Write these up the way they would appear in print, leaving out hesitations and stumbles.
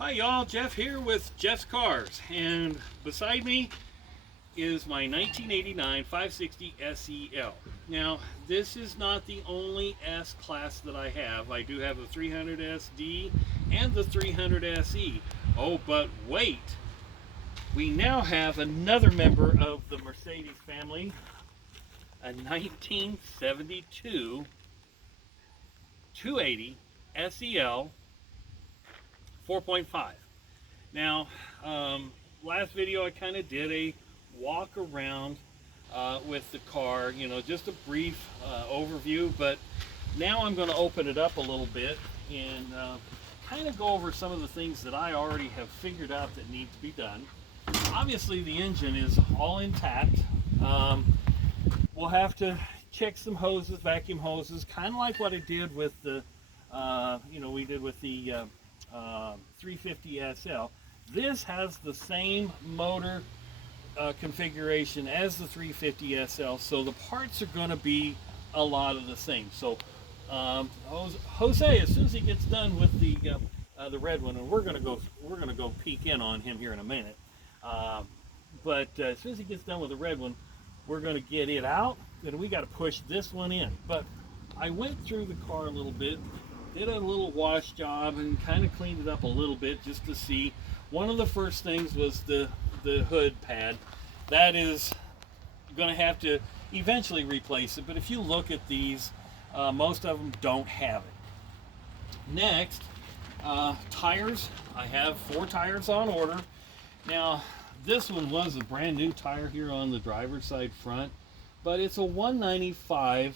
Hi y'all, Jeff here with Jeff's Cars, and beside me is my 1989 560 SEL. Now, this is not the only S-Class that I have. I do have the 300SD and the 300SE. Oh, but wait! We now have another member of the Mercedes family, a 1972 280 SEL 4.5. Now, last video I kind of did a walk around with the car, just a brief overview, but now I'm going to open it up a little bit and kind of go over some of the things that I already have figured out that need to be done. Obviously the engine is all intact. We'll have to check some hoses, vacuum hoses, kind of like what I did with the, we did with the 350 SL. This has the same motor configuration as the 350 SL, so the parts are going to be a lot of the same. So Jose, as soon as he gets done with the red one, and we're going to go peek in on him here in a minute. But as soon as he gets done with the red one, we're going to get it out, and we got to push this one in. But I went through the car a little bit, did a little wash job, and kind of cleaned it up a little bit just to see. One of the first things was the hood pad. That is going to have to eventually replace it, but if you look at these, most of them don't have it. Next, tires. I have 4 tires on order. Now, this one was a brand new tire here on the driver's side front, but it's a 195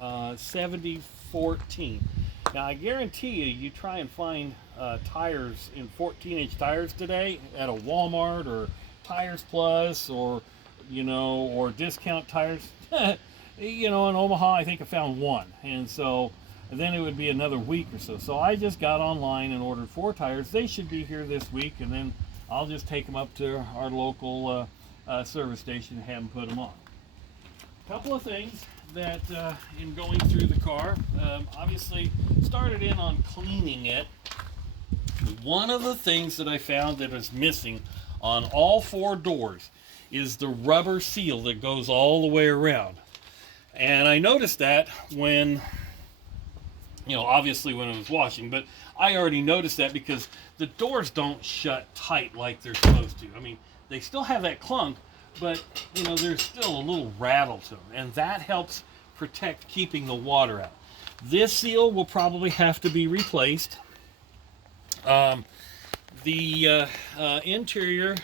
70/14. Now, I guarantee you try and find tires in 14-inch tires today at a Walmart or Tires Plus or discount tires. In Omaha, I think I found one, and then it would be another week or so. So I just got online and ordered 4 tires. They should be here this week, and then I'll just take them up to our local service station and have them put them on. A couple of things that in going through the car, obviously started in on cleaning it. One of the things that I found that is missing on all 4 doors is the rubber seal that goes all the way around. And I noticed that when, obviously when I was washing, but I already noticed that because the doors don't shut tight like they're supposed to. I mean, they still have that clunk, but there's still a little rattle to them, and that helps protect keeping the water out. This seal will probably have to be replaced. The interior,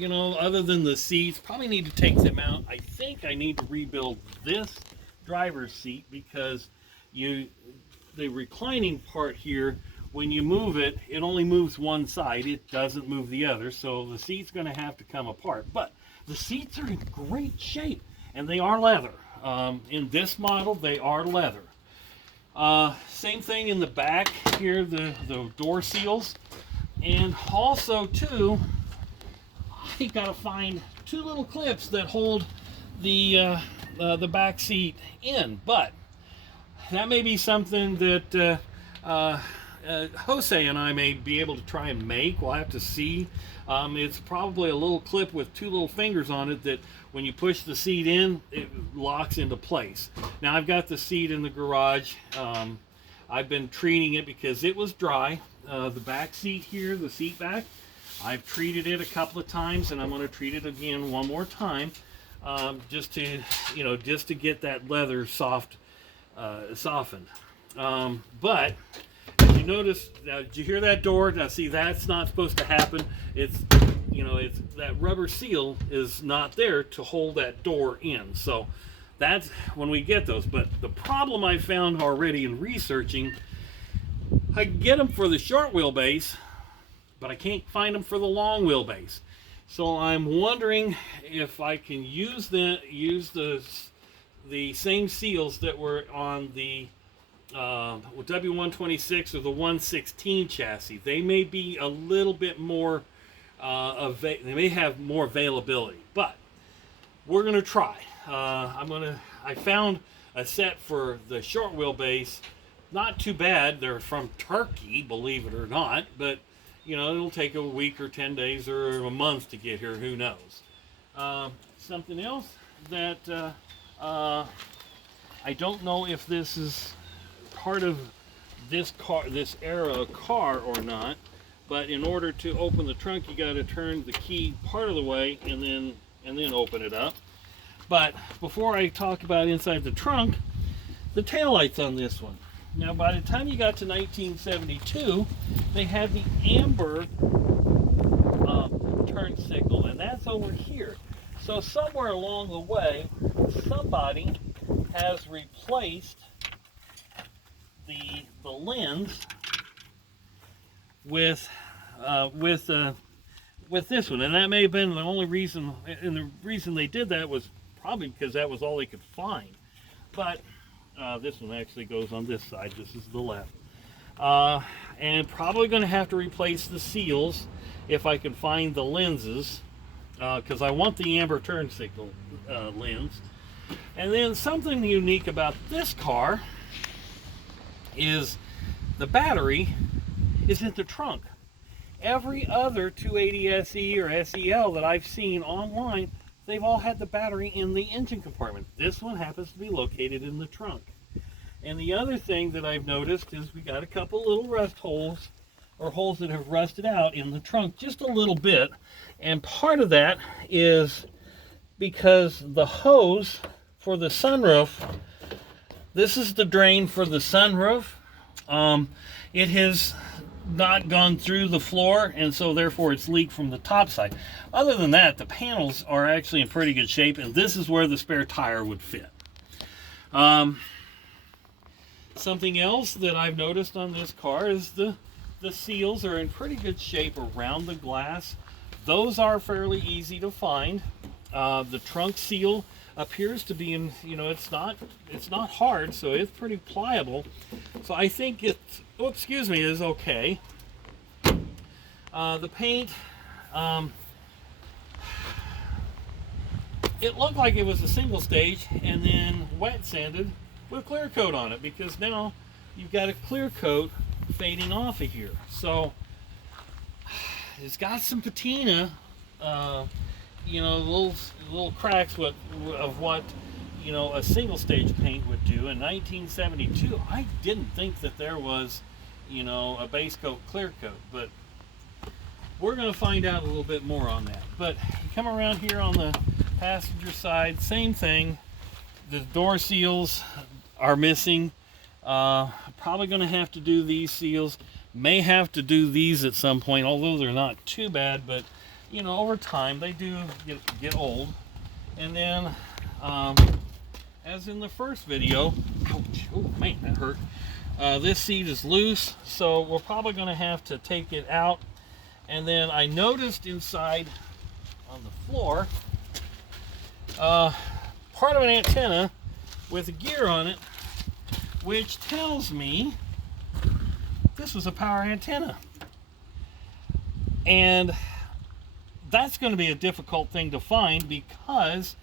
other than the seats, probably need to take them out. I think I need to rebuild this driver's seat because the reclining part here, when you move it, it only moves one side. It doesn't move the other, so the seat's going to have to come apart. But the seats are in great shape, and they are leather. In this model, they are leather. Same thing in the back here, the door seals. And also, too, I got to find 2 little clips that hold the back seat in. But that may be something that Jose and I may be able to try and make. We'll have to see. It's probably a little clip with 2 little fingers on it that when you push the seat in, it locks into place. Now, I've got the seat in the garage. I've been treating it because it was dry. The back seat here, the seat back, I've treated it a couple of times, and I'm going to treat it again one more time, just to get that leather softened. But as you notice, now, did you hear that door? Now, see, that's not supposed to happen. It's that rubber seal is not there to hold that door in. So that's when we get those. But the problem I found already in researching, I can get them for the short wheelbase, but I can't find them for the long wheelbase. So I'm wondering if I can use the same seals that were on the W126 or the 116 chassis. They may be a little bit more, they may have more availability, but we're going to try. I found a set for the short wheelbase. Not too bad. They're from Turkey, believe it or not, but you know, it'll take a week or 10 days or a month to get here, who knows. Something else that I don't know if this is part of this era car or not, but in order to open the trunk, you got to turn the key part of the way and then open it up. But before I talk about inside the trunk, the taillights on this one. Now, by the time you got to 1972, they had the amber turn signal, and that's over here. So somewhere along the way, somebody has replaced the lens with this one, and that may have been the only reason. And the reason they did that was probably because that was all they could find. But this one actually goes on this side. This is the left, and probably going to have to replace the seals if I can find the lenses, because I want the amber turn signal lens. And then something unique about this car is the battery is in the trunk. Every other 280 SE or SEL that I've seen online, they've all had the battery in the engine compartment. This one happens to be located in the trunk. And the other thing that I've noticed is we got a couple little rust holes, or holes that have rusted out in the trunk just a little bit. And part of that is because the hose for the sunroof, this is the drain for the sunroof. It has not gone through the floor, and so therefore it's leaked from the top side. Other than that, the panels are actually in pretty good shape, and this is where the spare tire would fit. Something else that I've noticed on this car is the seals are in pretty good shape around the glass. Those are fairly easy to find. The trunk seal appears to be in, you know, it's not hard, so it's pretty pliable. So I think it's, oh, excuse me, is okay. The paint, it looked like it was a single stage and then wet sanded with clear coat on it, because now you've got a clear coat fading off of here. So it's got some patina, you know, little cracks of what, you know, a single stage paint would do. In 1972, I didn't think that there was, you know, a base coat clear coat, but we're going to find out a little bit more on that. But you come around here on the passenger side, same thing. The door seals are missing. Probably going to have to do these seals. May have to do these at some point, although they're not too bad, but you know, over time they do get old. And then as in the first video, ouch, oh man, that hurt. This seat is loose, so we're probably going to have to take it out. And then I noticed inside on the floor part of an antenna with a gear on it, which tells me this was a power antenna. And that's going to be a difficult thing to find, because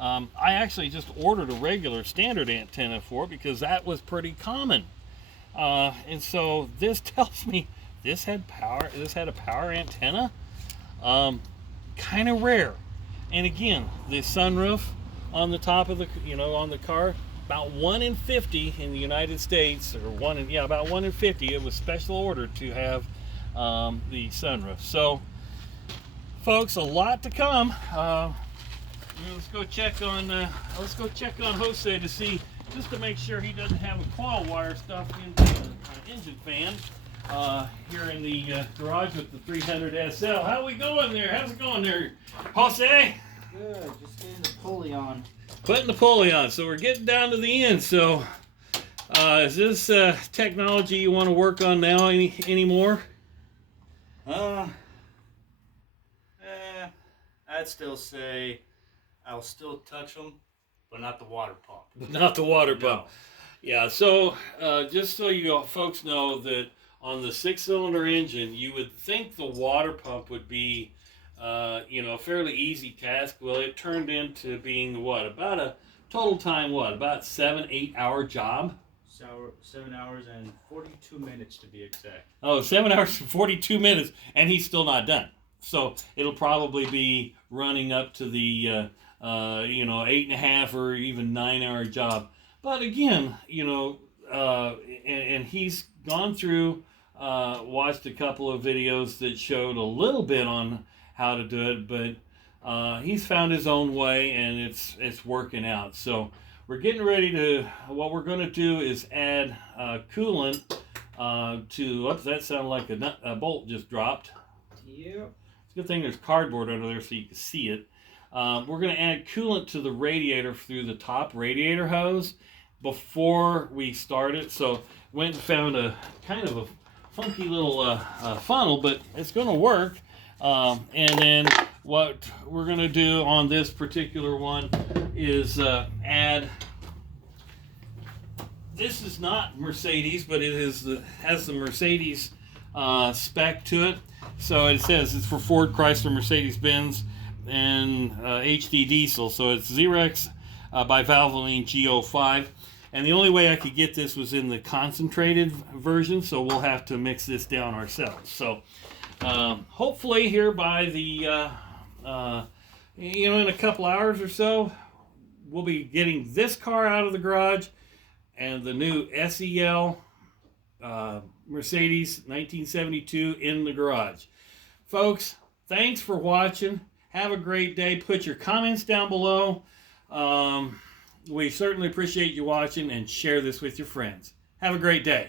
I actually just ordered a regular standard antenna for it because that was pretty common. And so this tells me this had power. This had a power antenna. Kind of rare. And again, the sunroof on the top of the, you know, on the car, about 1 in 50 in the United States, or about 1 in 50. It was special ordered to have the sunroof. So, folks, a lot to come. Let's go check on Jose to see, just to make sure he doesn't have a coil wire stuffed into the engine fan here in the garage with the 300 SL. How we going there? How's it going there, Jose? Good, just getting the pulley on. Putting the pulley on. So we're getting down to the end. So is this technology you want to work on now anymore? I'd still say I'll still touch them, but not the water pump. Not the water pump. No. Yeah, so just so you folks know that on the 6-cylinder engine, you would think the water pump would be, you know, a fairly easy task. Well, it turned into being what? About a total time, what? About 7-8 hour job? 7 hours and 42 minutes to be exact. Oh, 7 hours and 42 minutes, and he's still not done. So it'll probably be running up to the 8.5 or even 9 hour job. But again, and he's gone through, watched a couple of videos that showed a little bit on how to do it, but he's found his own way, and it's working out. So we're getting ready to. What we're going to do is add coolant to. Oops, that sounded like a bolt just dropped. Yep. It's a good thing there's cardboard under there so you can see it. We're going to add coolant to the radiator through the top radiator hose before we start it. So went and found a kind of a funky little funnel, but it's going to work. And then what we're going to do on this particular one is add. This is not Mercedes, but it has the Mercedes spec to it. So it says it's for Ford, Chrysler, Mercedes-Benz, and HD diesel. So it's Xerox by Valvoline G05. And the only way I could get this was in the concentrated version, so we'll have to mix this down ourselves. So hopefully here by the, in a couple hours or so, we'll be getting this car out of the garage and the new SEL Mercedes 1972 in the garage. Folks, thanks for watching. Have a great day. Put your comments down below. We certainly appreciate you watching, and share this with your friends. Have a great day.